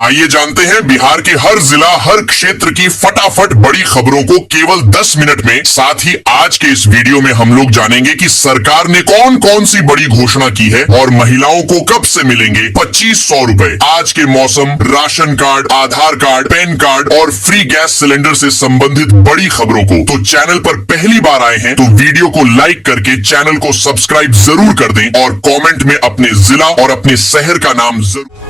आइए जानते हैं बिहार के हर जिला हर क्षेत्र की फटाफट बड़ी खबरों को केवल 10 मिनट में। साथ ही आज के इस वीडियो में हम लोग जानेंगे कि सरकार ने कौन कौन सी बड़ी घोषणा की है और महिलाओं को कब से मिलेंगे 2500 रुपए। आज के मौसम, राशन कार्ड, आधार कार्ड, पैन कार्ड और फ्री गैस सिलेंडर से संबंधित बड़ी खबरों को तो चैनल पर पहली बार आए हैं तो वीडियो को लाइक करके चैनल को सब्सक्राइब जरूर कर दें और कॉमेंट में अपने जिला और अपने शहर का नाम जरूर।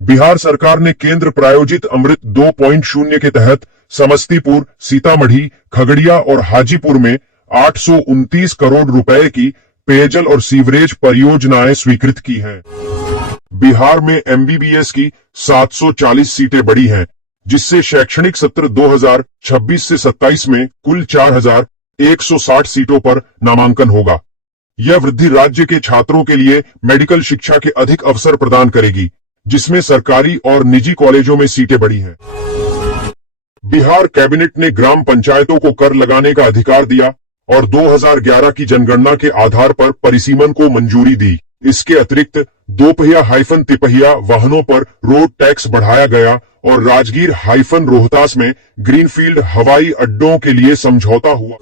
बिहार सरकार ने केंद्र प्रायोजित अमृत 2.0 के तहत समस्तीपुर, सीतामढ़ी, खगड़िया और हाजीपुर में 829 करोड़ रुपए की पेयजल और सीवरेज परियोजनाएं स्वीकृत की हैं। बिहार में एमबीबीएस की 740 सीटें बढ़ी हैं, जिससे शैक्षणिक सत्र 2026 से 27 में कुल 4160 सीटों पर नामांकन होगा। यह वृद्धि राज्य के छात्रों के लिए मेडिकल शिक्षा के अधिक अवसर प्रदान करेगी, जिसमें सरकारी और निजी कॉलेजों में सीटें बढ़ी हैं। बिहार कैबिनेट ने ग्राम पंचायतों को कर लगाने का अधिकार दिया और 2011 की जनगणना के आधार पर परिसीमन को मंजूरी दी। इसके अतिरिक्त दोपहिया-तिपहिया वाहनों पर रोड टैक्स बढ़ाया गया और राजगीर-रोहतास में ग्रीनफील्ड हवाई अड्डों के लिए समझौता हुआ।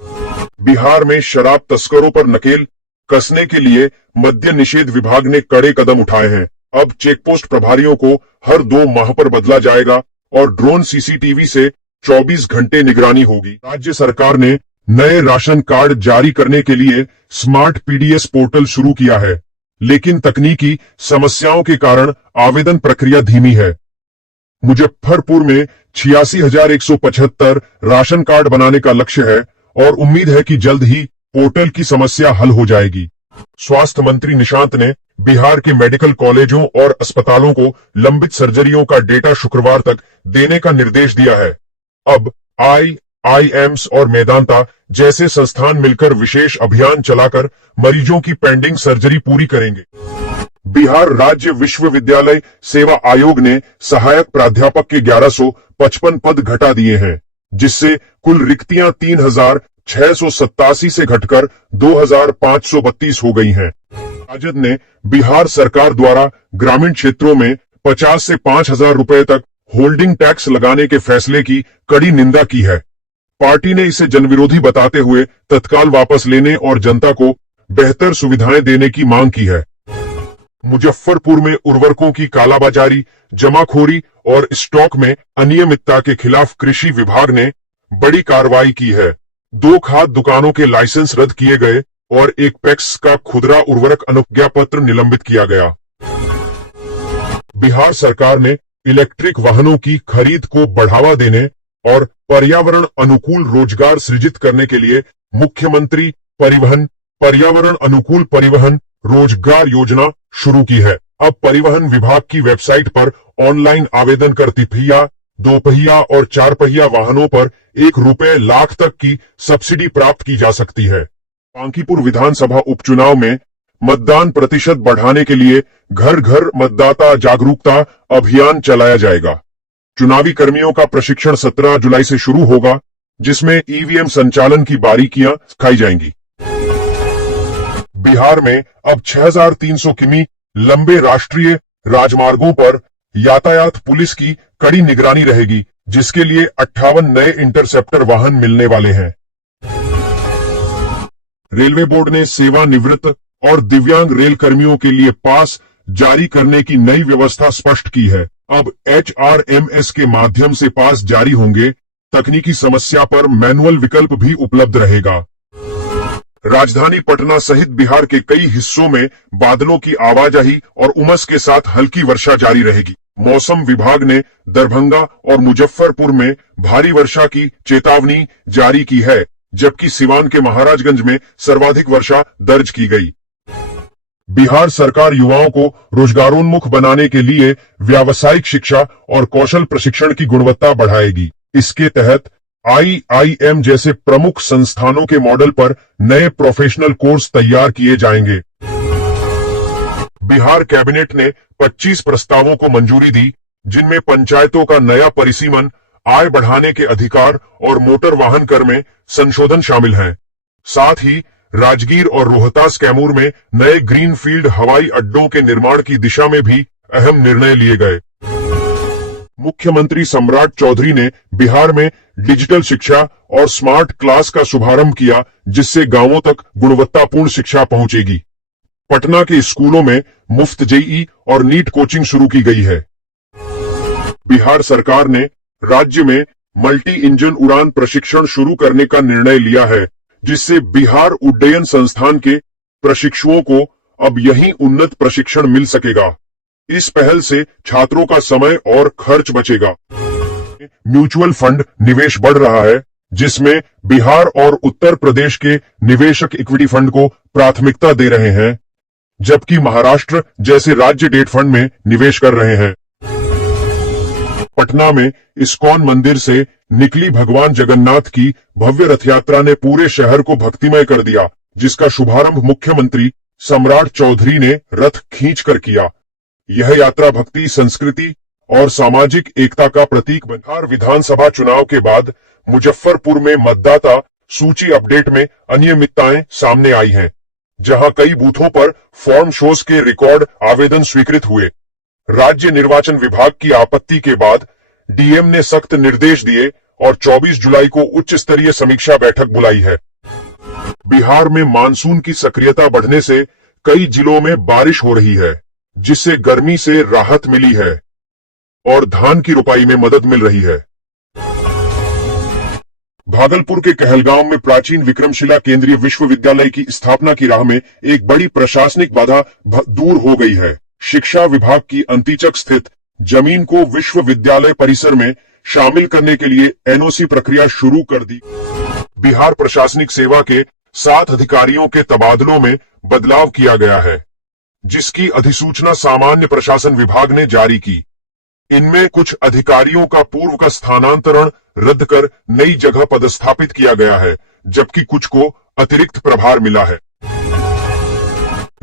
बिहार में शराब तस्करों पर नकेल कसने के लिए मद्य निषेध विभाग ने कड़े कदम उठाए हैं। अब चेकपोस्ट प्रभारियों को हर 2 माह पर बदला जाएगा और ड्रोन सीसीटीवी से 24 घंटे निगरानी होगी। राज्य सरकार ने नए राशन कार्ड जारी करने के लिए स्मार्ट पीडीएस पोर्टल शुरू किया है, लेकिन तकनीकी समस्याओं के कारण आवेदन प्रक्रिया धीमी है। मुजफ्फरपुर में 86,175 राशन कार्ड बनाने का लक्ष्य है और उम्मीद है कि जल्द ही पोर्टल की समस्या हल हो जाएगी। स्वास्थ्य मंत्री निशांत ने बिहार के मेडिकल कॉलेजों और अस्पतालों को लंबित सर्जरियों का डेटा शुक्रवार तक देने का निर्देश दिया है। अब आईआईएम्स और मेदांता जैसे संस्थान मिलकर विशेष अभियान चलाकर मरीजों की पेंडिंग सर्जरी पूरी करेंगे। बिहार राज्य विश्वविद्यालय सेवा आयोग ने सहायक प्राध्यापक के 1155 पद घटा दिए हैं, जिससे कुल रिक्तियां 3687 से घटकर 2532 हो गई हैं। राजद ने बिहार सरकार द्वारा ग्रामीण क्षेत्रों में 50 से 5000 रुपए तक होल्डिंग टैक्स लगाने के फैसले की कड़ी निंदा की है। पार्टी ने इसे जनविरोधी बताते हुए तत्काल वापस लेने और जनता को बेहतर सुविधाएं देने की मांग की है। मुजफ्फरपुर में उर्वरकों की कालाबाजारी, जमाखोरी और स्टॉक में अनियमितता के खिलाफ कृषि विभाग ने बड़ी कार्रवाई की है। 2 खाद दुकानों के लाइसेंस रद्द किए गए और एक पैक्स का खुदरा उर्वरक अनुज्ञा पत्र निलंबित किया गया। बिहार सरकार ने इलेक्ट्रिक वाहनों की खरीद को बढ़ावा देने और पर्यावरण अनुकूल रोजगार सृजित करने के लिए मुख्यमंत्री पर्यावरण अनुकूल परिवहन रोजगार योजना शुरू की है। अब परिवहन विभाग की वेबसाइट पर ऑनलाइन आवेदन कर तिपहिया, 2 पहिया और 4 पहिया वाहनों पर ₹1 लाख तक की सब्सिडी प्राप्त की जा सकती है। बांकीपुर विधानसभा उपचुनाव में मतदान प्रतिशत बढ़ाने के लिए घर घर मतदाता जागरूकता अभियान चलाया जाएगा। चुनावी कर्मियों का प्रशिक्षण 17 जुलाई से शुरू होगा, जिसमें ईवीएम संचालन की बारीकियां सिखाई जाएंगी। बिहार में अब 6300 किमी लंबे राष्ट्रीय राजमार्गों पर यातायात पुलिस की कड़ी निगरानी रहेगी, जिसके लिए 58 नए इंटरसेप्टर वाहन मिलने वाले हैं। रेलवे बोर्ड ने सेवानिवृत्त और दिव्यांग रेल कर्मियों के लिए पास जारी करने की नई व्यवस्था स्पष्ट की है। अब HRMS के माध्यम से पास जारी होंगे। तकनीकी समस्या पर मैनुअल विकल्प भी उपलब्ध रहेगा। राजधानी पटना सहित बिहार के कई हिस्सों में बादलों की आवाजाही और उमस के साथ हल्की वर्षा जारी रहेगी। मौसम विभाग ने दरभंगा और मुजफ्फरपुर में भारी वर्षा की चेतावनी जारी की है, जबकि सिवान के महाराजगंज में सर्वाधिक वर्षा दर्ज की गई। बिहार सरकार युवाओं को रोजगारोन्मुख बनाने के लिए व्यावसायिक शिक्षा और कौशल प्रशिक्षण की गुणवत्ता बढ़ाएगी। इसके तहत आईआईएम जैसे प्रमुख संस्थानों के मॉडल पर नए प्रोफेशनल कोर्स तैयार किए जाएंगे। बिहार कैबिनेट ने 25 प्रस्तावों को मंजूरी दी, जिनमें पंचायतों का नया परिसीमन, आय बढ़ाने के अधिकार और मोटर वाहन कर में संशोधन शामिल हैं। साथ ही राजगीर और रोहतास कैमूर में नए ग्रीनफील्ड हवाई अड्डों के निर्माण की दिशा में भी अहम निर्णय लिए गए। मुख्यमंत्री सम्राट चौधरी ने बिहार में डिजिटल शिक्षा और स्मार्ट क्लास का शुभारंभ किया, जिससे गांवों तक गुणवत्तापूर्ण शिक्षा पहुंचेगी। पटना के स्कूलों में मुफ्त जेईई और नीट कोचिंग शुरू की गई है। बिहार सरकार ने राज्य में मल्टी इंजन उड़ान प्रशिक्षण शुरू करने का निर्णय लिया है, जिससे बिहार उड्डयन संस्थान के प्रशिक्षुओं को अब यहीं उन्नत प्रशिक्षण मिल सकेगा। इस पहल से छात्रों का समय और खर्च बचेगा। म्यूचुअल फंड निवेश बढ़ रहा है, जिसमें बिहार और उत्तर प्रदेश के निवेशक इक्विटी फंड को प्राथमिकता दे रहे हैं, जबकि महाराष्ट्र जैसे राज्य डेट फंड में निवेश कर रहे हैं। पटना में इस्कॉन मंदिर से निकली भगवान जगन्नाथ की भव्य रथ यात्रा ने पूरे शहर को भक्तिमय कर दिया, जिसका शुभारंभ मुख्यमंत्री सम्राट चौधरी ने रथ खींचकर किया। यह यात्रा भक्ति, संस्कृति और सामाजिक एकता का प्रतीक बन। बिहार विधानसभा चुनाव के बाद मुजफ्फरपुर में मतदाता सूची अपडेट में अनियमितताएं सामने आई हैं, जहां कई बूथों पर फॉर्म शोज के रिकॉर्ड आवेदन स्वीकृत हुए। राज्य निर्वाचन विभाग की आपत्ति के बाद डीएम ने सख्त निर्देश दिए और 24 जुलाई को उच्च स्तरीय समीक्षा बैठक बुलाई है। बिहार में मानसून की सक्रियता बढ़ने से कई जिलों में बारिश हो रही है, जिससे गर्मी से राहत मिली है और धान की रोपाई में मदद मिल रही है। भागलपुर के कहलगांव में प्राचीन विक्रमशिला केंद्रीय विश्वविद्यालय की स्थापना की राह में एक बड़ी प्रशासनिक बाधा दूर हो गई है। शिक्षा विभाग की अंतीचक स्थित जमीन को विश्वविद्यालय परिसर में शामिल करने के लिए एनओसी प्रक्रिया शुरू कर दी। बिहार प्रशासनिक सेवा के 7 अधिकारियों के तबादलों में बदलाव किया गया है, जिसकी अधिसूचना सामान्य प्रशासन विभाग ने जारी की। इनमें कुछ अधिकारियों का पूर्व का स्थानांतरण रद्द कर नई जगह पदस्थापित किया गया है, जबकि कुछ को अतिरिक्त प्रभार मिला है।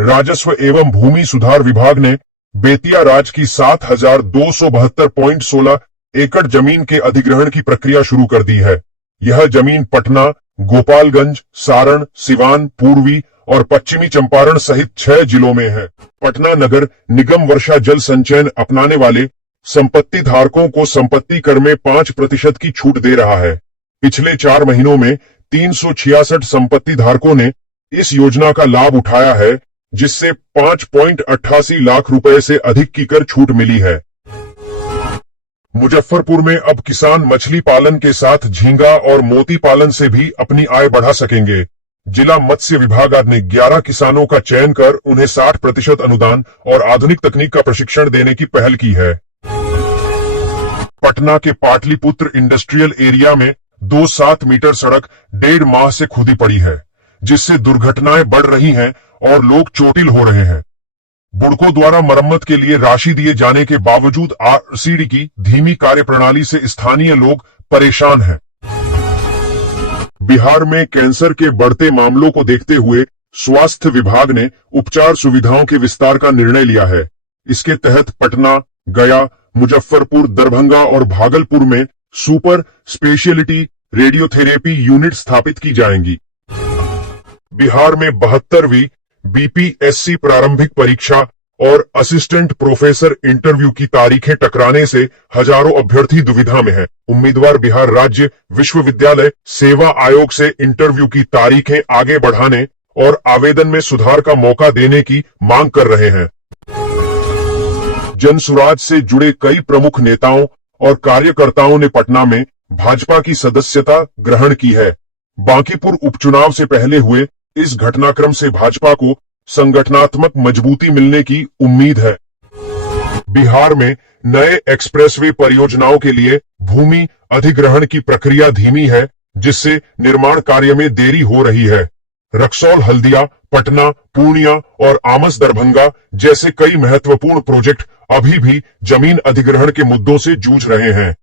राजस्व एवं भूमि सुधार विभाग ने बेतिया राज की 7272.16 एकड़ जमीन के अधिग्रहण की प्रक्रिया शुरू कर दी है। यह जमीन पटना, गोपालगंज, सारण, सिवान, पूर्वी और पश्चिमी चंपारण सहित 6 जिलों में है। पटना नगर निगम वर्षा जल संचयन अपनाने वाले संपत्ति धारकों को संपत्ति कर में 5% की छूट दे रहा है। पिछले 4 महीनों में 366 संपत्ति धारकों ने इस योजना का लाभ उठाया है, जिससे 5.88 लाख रुपए से अधिक की कर छूट मिली है। मुजफ्फरपुर में अब किसान मछली पालन के साथ झींगा और मोती पालन से भी अपनी आय बढ़ा सकेंगे। जिला मत्स्य विभाग ने 11 किसानों का चयन कर उन्हें 60% अनुदान और आधुनिक तकनीक का प्रशिक्षण देने की पहल की है। पटना के पाटलिपुत्र इंडस्ट्रियल एरिया में 2.7 मीटर सड़क 1.5 माह से खुदी पड़ी है, जिससे दुर्घटनाएं बढ़ रही हैं और लोग चोटिल हो रहे हैं। बुड़कों द्वारा मरम्मत के लिए राशि दिए जाने के बावजूद आरसीडी की धीमी कार्यप्रणाली से स्थानीय लोग परेशान हैं। बिहार में कैंसर के बढ़ते मामलों को देखते हुए स्वास्थ्य विभाग ने उपचार सुविधाओं के विस्तार का निर्णय लिया है। इसके तहत पटना, गया, मुजफ्फरपुर, दरभंगा और भागलपुर में सुपर स्पेशलिटी रेडियोथेरेपी यूनिट स्थापित की जाएंगी। बिहार में 72वीं बीपीएससी प्रारंभिक परीक्षा और असिस्टेंट प्रोफेसर इंटरव्यू की तारीखें टकराने से हजारों अभ्यर्थी दुविधा में हैं। उम्मीदवार बिहार राज्य विश्वविद्यालय सेवा आयोग से इंटरव्यू की तारीखें आगे बढ़ाने और आवेदन में सुधार का मौका देने की मांग कर रहे हैं। जनसुराज से जुड़े कई प्रमुख नेताओं और कार्यकर्ताओं ने पटना में भाजपा की सदस्यता ग्रहण की है। बांकीपुर उपचुनाव से पहले हुए इस घटनाक्रम से भाजपा को संगठनात्मक मजबूती मिलने की उम्मीद है। बिहार में नए एक्सप्रेसवे परियोजनाओं के लिए भूमि अधिग्रहण की प्रक्रिया धीमी है, जिससे निर्माण कार्य में देरी हो रही है। रक्सौल हल्दिया, पटना, पूर्णिया और आमस दरभंगा जैसे कई महत्वपूर्ण प्रोजेक्ट अभी भी जमीन अधिग्रहण के मुद्दों से जूझ रहे हैं।